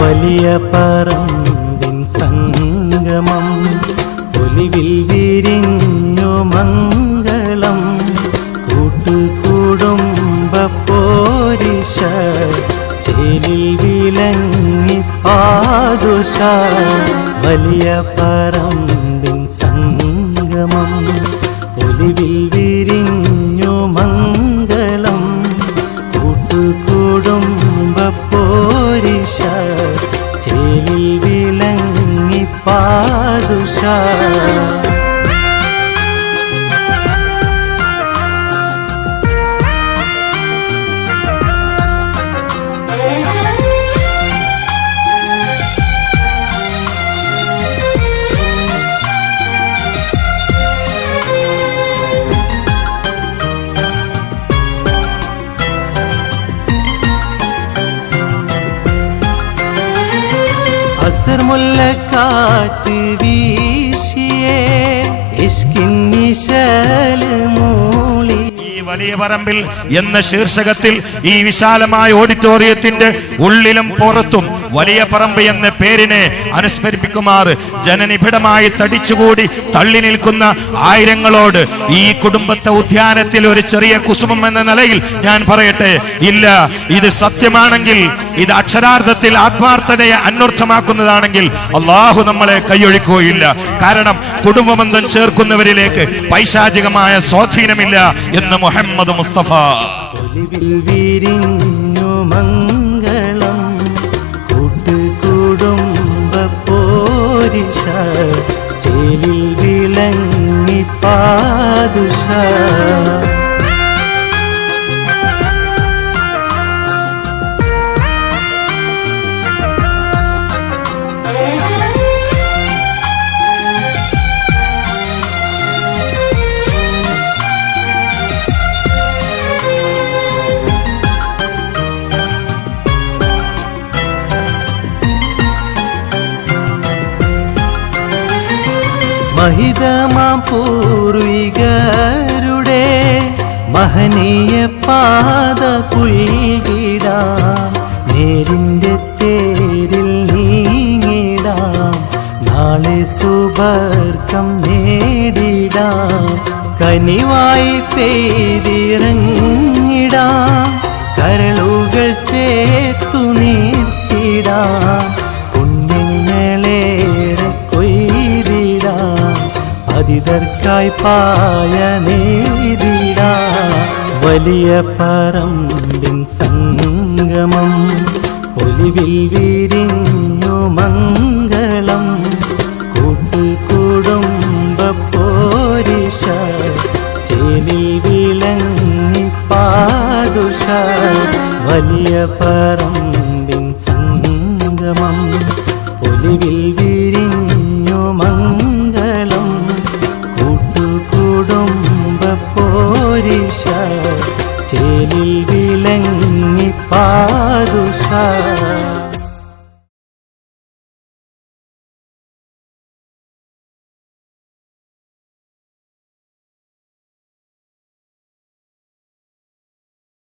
വലിയ പറമ്പിൻ സംഗമം ഒലിവിൽ വിരിഞ്ഞു മംഗളം കൂട്ടുകുടുംബ പോരിശ ചേലിൽ വിലങ്ങി പാദുഷ വലിയ പറമ്പിൻ സംഗമം ഒലിവിൽ വിരിഞ്ഞു മംഗളം കൂട്ടുകുടുംബ പോരിശ ചേലിൽ വിലങ്ങി പാദുഷ അസർ മുല്ലക്കാറ്റ് വീശിയേ ഇഷ്കിൻ നിശൽ മൂളി. ഈ വലിയ പറമ്പിൽ എന്ന ശീർഷകത്തിൽ ഈ വിശാലമായ ഓഡിറ്റോറിയത്തിന്റെ ഉള്ളിലും പുറത്തും വലിയ പറമ്പ് എന്ന പേരിനെ അനുസ്മരിപ്പിക്കുമാറ് ജനനിബിഡമായി തടിച്ചുകൂടി തള്ളി നിൽക്കുന്ന ആയിരങ്ങളോട് ഈ കുടുംബത്തെ ഉദ്യാനത്തിൽ ഒരു ചെറിയ കുസുമം എന്ന നിലയിൽ ഞാൻ പറയട്ടെ, ഇല്ല, ഇത് സത്യമാണെങ്കിൽ, ഇത് അക്ഷരാർത്ഥത്തിൽ ആത്മാർത്ഥതയെ അന്വർത്ഥമാക്കുന്നതാണെങ്കിൽ അള്ളാഹു നമ്മളെ കൈയൊഴിക്കുകയില്ല. കാരണം കുടുംബബന്ധം ചേർക്കുന്നവരിലേക്ക് പൈശാചികമായ സ്വാധീനമില്ല എന്ന് മുഹമ്മദ് മുസ്തഫ. ചേലിൽ വിലങ്ങി പാദുഷ മഹിതമാം പൂർവികരുടെ മഹനീയ പാത പുൽകിടാം നേരിൻ്റെ തേരിൽ നീങ്ങിടാം നാളെ സുബർക്കം നേടിടാം കനിവായി പെയ്തിറങ്ങിടാം കരളുകൾ ചേർത്തു നീർത്തിടാം അതിതർക്കായി പായ നേരിട വലിയ പറമ്പിൻ സംഗമം ഒലിവിൽ വിരിഞ്ഞു മംഗളം കൂട്ടുകുടുംബ പോരിശ ചേലിൽ വിലങ്ങി പാദുഷ വലിയ പറമ്പിൻ സംഗമം ഒലിവിൽ വിരിഞ്ഞു മംഗളം കൂട്ടുകുടുംബ പോരിശ ചേലിൽ വിലങ്ങി പാദുഷ.